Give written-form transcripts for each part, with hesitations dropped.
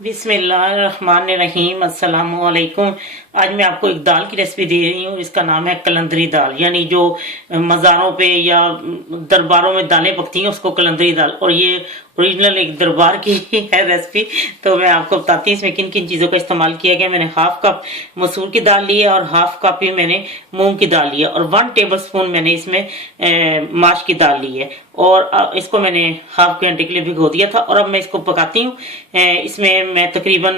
बिस्मिल्लाहिर्रहमानिर्रहीम अस्सलामु अलैकुम। आज मैं आपको एक दाल की रेसिपी दे रही हूँ। इसका नाम है कलंदरी दाल, यानी जो मज़ारों पे या दरबारों में दालें पकती हैं उसको कलंदरी दाल। और ये ओरिजिनल एक दरबार की है रेसिपी। तो मैं आपको बताती हूँ इसमें किन किन चीज़ों का इस्तेमाल किया गया। मैंने हाफ कप मसूर की दाल ली है और हाफ कप ही मैंने मूंग की दाल ली है और 1 टेबलस्पून मैंने इसमें माश की दाल ली है। और इसको मैंने हाफ घंटे के लिए भिगो दिया था और अब मैं इसको पकाती हूँ। इसमें मैं तकरीबन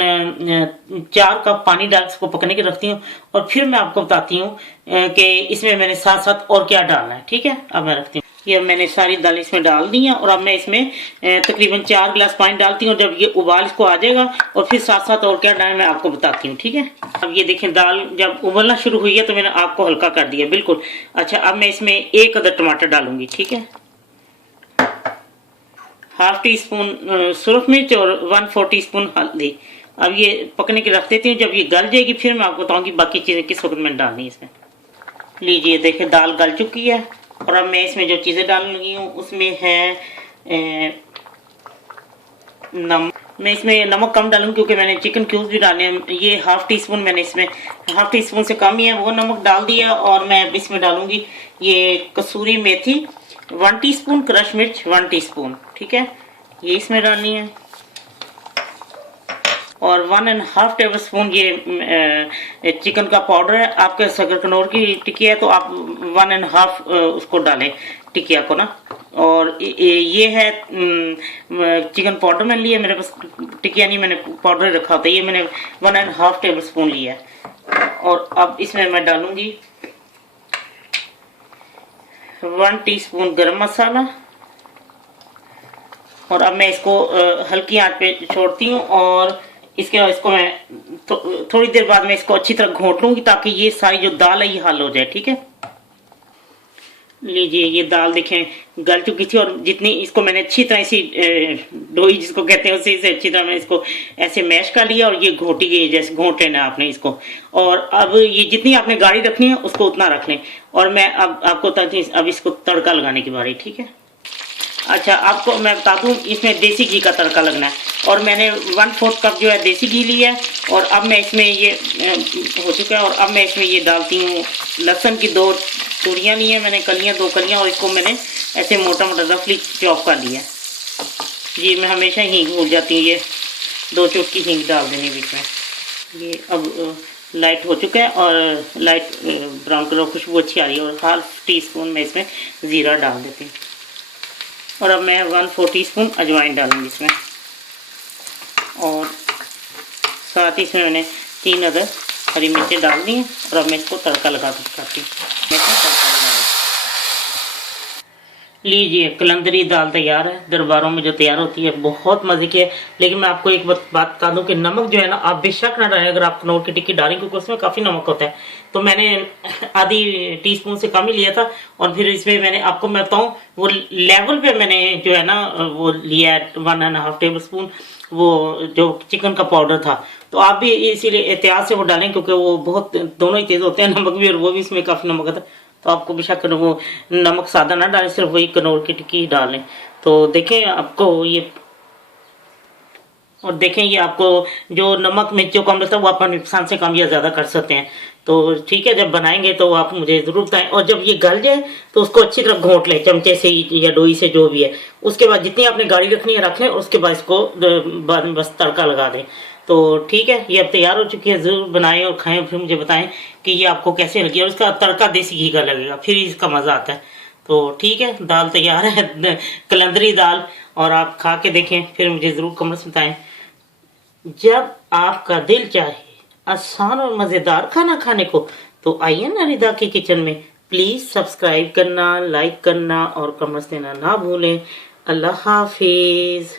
4 कप पानी डाल इसको पकने के रखती हूँ और फिर मैं आपको बताती हूँ कि इसमें मैंने साथ साथ और क्या डालना है। ठीक है, अब मैं रखती हूँ। ये मैंने सारी दाल इसमें डाल दी है और अब मैं इसमें तकरीबन 4 गिलास पानी डालती हूँ। जब ये उबाल इसको आ जाएगा और फिर साथ साथ और क्या डालना है मैं आपको बताती हूँ। ठीक है, अब ये देखें दाल जब उबलना शुरू हुई है तो मैंने आपको हल्का कर दिया बिल्कुल। अच्छा, अब मैं इसमें 1 अदद टमाटर डालूंगी। ठीक है, हाफ टी स्पून सुरख मिर्च और 1/4 टीस्पून हल्दी। अब ये पकने के रख देती हूँ। जब ये गल जाएगी फिर मैं आपको बताऊंगी बाकी चीज़ें किस वक्त में डालनी है इसमें। लीजिए देखिए दाल गल चुकी है और अब मैं इसमें जो चीज़ें डाल लगी हूँ उसमें है नमक। मैं इसमें नमक कम डालूंगी क्योंकि मैंने चिकन क्यूब्स भी डाले हैं। ये हाफ टी स्पून मैंने इसमें हाफ टी स्पून से कम ही है वो नमक डाल दिया। और मैं इसमें डालूंगी ये कसूरी मेथी 1 टीस्पून, क्रश मिर्च 1 टीस्पून। ठीक है, ये इसमें डालनी है। और 1.5 टेबल स्पून ये चिकन का पाउडर है। आपके अगर कनौर की टिकिया है तो आप 1.5 उसको डालें टिकिया को ना। और ये है चिकन पाउडर मैंने लिया, मेरे पास टिकिया नहीं, मैंने पाउडर रखा होता है। ये मैंने 1.5 टेबल स्पून लिया है। और अब इसमें मैं डालूंगी 1 टीस्पून गरम मसाला। और अब मैं इसको हल्की आंच पे छोड़ती हूँ और इसके बाद इसको मैं थोड़ी देर बाद में इसको अच्छी तरह घोट लूंगी ताकि ये सारी जो दाल है ये हल हो जाए। ठीक है, लीजिए ये दाल देखें गल चुकी थी और जितनी इसको मैंने अच्छी तरह इसी डोई जिसको कहते हैं उसी से अच्छी तरह मैंने इसको ऐसे मैश कर लिया और ये घोटी गई जैसे घोट लेना आपने इसको। और अब ये जितनी आपने गाढ़ी रखनी है उसको उतना रख लें। और मैं अब आपको अब इसको तड़का लगाने की बारी। ठीक है, अच्छा आपको मैं बता दूं इसमें देसी घी का तड़का लगना है। और मैंने 1/4 कप जो है देसी घी लिया है। और अब मैं इसमें ये हो चुका है और अब मैं इसमें ये डालती हूँ लहसुन की 2 तूरियाँ ली हैं मैंने, कलियाँ 2 कलियाँ, और इसको मैंने ऐसे मोटा मोटा रफली चॉप कर लिया है। जी मैं हमेशा हींग भूल जाती हूँ, ये 2 चुटकी हींग डाल देनी बीच में। ये अब लाइट हो चुका है और लाइट ब्राउन कलर खुशबू अच्छी आ रही है। और हाफ टी स्पून में इसमें ज़ीरा डाल देती हूँ। और अब मैं 1/4 टीस्पून अजवाइन डालूंगी इसमें। और साथ ही इसमें मैंने 3 अदद हरी मिर्चें डाल दी हैं। और अब मैं इसको तड़का लगा करती हूँ। लीजिए कलंदरी दाल तैयार है। दरबारों में जो तैयार होती है बहुत मज़े की है। लेकिन मैं आपको एक बात बता दूं कि नमक जो है ना आप बेशक ना डालें अगर आप कनौर की टिक्की डालें, क्योंकि उसमें काफ़ी नमक होता है। तो मैंने आधी टीस्पून से कम ही लिया था। और फिर इसमें मैंने आपको मैं बताऊँ वो लेवल पे मैंने जो है ना वो लिया है 1.5 टेबल स्पून वो जो चिकन का पाउडर था। तो आप भी इसीलिए एहतियात से वो डालें क्योंकि वो बहुत दोनों ही तेज़ होते हैं, नमक भी और वो भी, इसमें काफ़ी नमक होता है। तो आपको बेशक वो नमक सादा ना डालें, सिर्फ वही कनौर की टिक्की डालें। तो देखें आपको ये, और देखें ये आपको जो नमक मिर्च जो कम लगता है वो आप अपनी पसंद से कम या ज़्यादा कर सकते हैं। तो ठीक है, जब बनाएंगे तो आप मुझे ज़रूर बताएं। और जब ये गल जाए तो उसको अच्छी तरह घोंट लें चमचे से या डोई से जो भी है। उसके बाद जितनी आपने गाढ़ी रखनी है रख लें और उसके बाद इसको बाद में बस तड़का लगा दें। तो ठीक है, ये अब तैयार हो चुकी है। ज़रूर बनाएं और खाएं, फिर मुझे बताएं कि ये आपको कैसे लगी। और इसका तड़का देसी घी का लगेगा, फिर इसका मज़ा आता है। तो ठीक है, दाल तैयार है कलंदरी दाल। और आप खा के देखें फिर मुझे ज़रूर कमेंट्स बताएं। जब आपका दिल चाहे आसान और मज़ेदार खाना खाने को तो आइए ना रिदा की किचन में। प्लीज़ सब्सक्राइब करना, लाइक करना और कमेंट्स देना ना भूलें। अल्लाह हाफिज़।